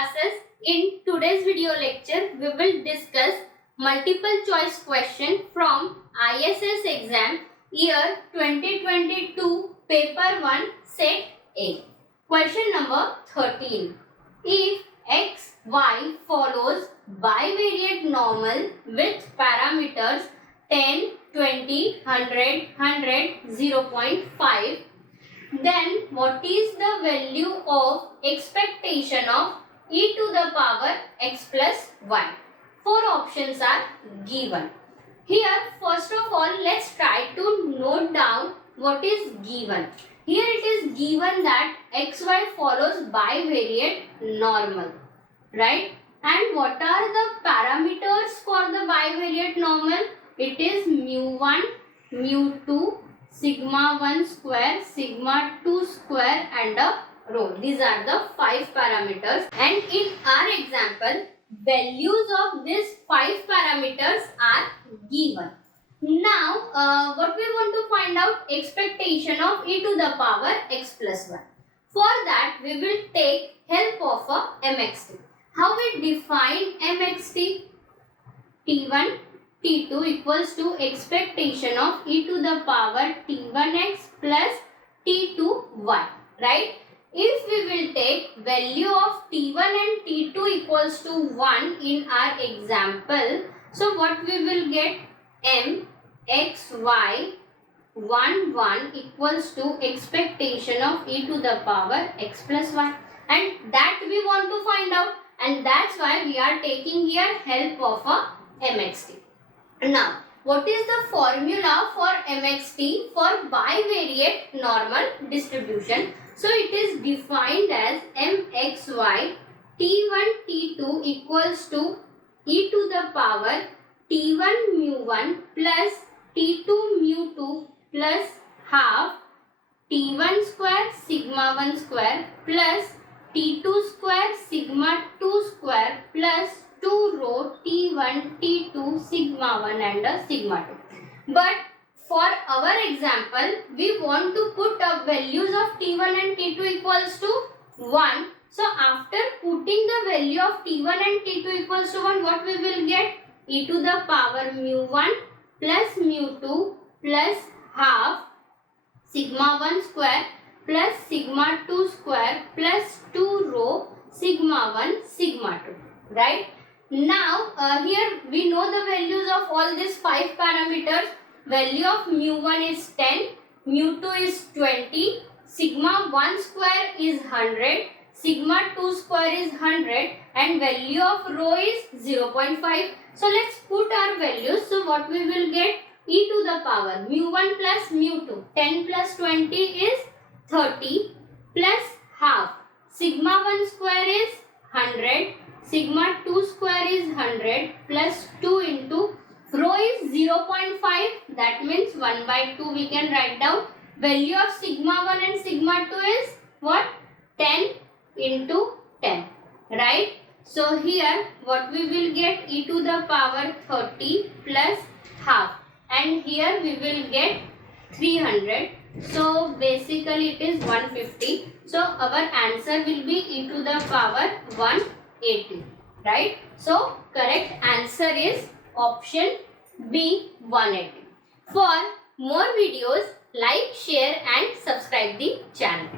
classes. In today's video lecture, we will discuss multiple choice question from ISS exam year 2022 paper 1 set A. Question number 13. If x, y follows bivariate normal with parameters 10, 20, 100, 100, 0.5, then what is the value of expectation of e to the power x plus 1? Four options are given. Here, first of all, let's try to note down what is given. Here it is given that xy follows bivariate normal, right? And what are the parameters for the bivariate normal? It is mu1, mu2, sigma 1 square, sigma 2 square and a rho. These are the 5 parameters, and in our example, values of these 5 parameters are given. Now, what we want to find out, expectation of e to the power x plus 1. For that, we will take help of a mxt. How we define mxt? T1, T2 equals to expectation of e to the power T1x plus T2y, right? If we will take value of T1 and T2 equals to 1 in our example, so what we will get? mxy 1 1 equals to expectation of e to the power x plus 1, and that we want to find out, and that's why we are taking here help of a mxt. Now, what is the formula for mxt for bivariate normal distribution? So, it is defined as mxy t1 t2 equals to e to the power t1 mu1 plus t2 mu2 plus half t1 square sigma 1 square plus t2 square sigma 2 square plus 2 rho t1 t2 sigma 1 and sigma 2. But for our example, we want to put up values of t1 and t2 equals to 1. So after putting the value of t1 and t2 equals to 1, what we will get? E to the power mu1 plus mu2 plus half sigma 1 square plus sigma 2 square plus 2 rho sigma 1 sigma 2, right? Now, here we know the values of all these 5 parameters. Value of mu1 is 10, mu2 is 20, sigma 1 square is 100, sigma 2 square is 100, and value of rho is 0.5. So, let's put our values. So, what we will get? E to the power mu1 plus mu2, 10 plus 20 is 30 plus half. Sigma 1 square is 100, sigma 2 square is 100 plus 2 into rho is 0.5, that means 1 by 2 we can write down. Value of sigma 1 and sigma 2 is what? 10 into 10, right? So here what we will get? E to the power 30 plus half, and here we will get 300. So basically it is 150. So our answer will be e to the power 180, right? So correct answer is option B, 180. For more videos, like, share and subscribe the channel.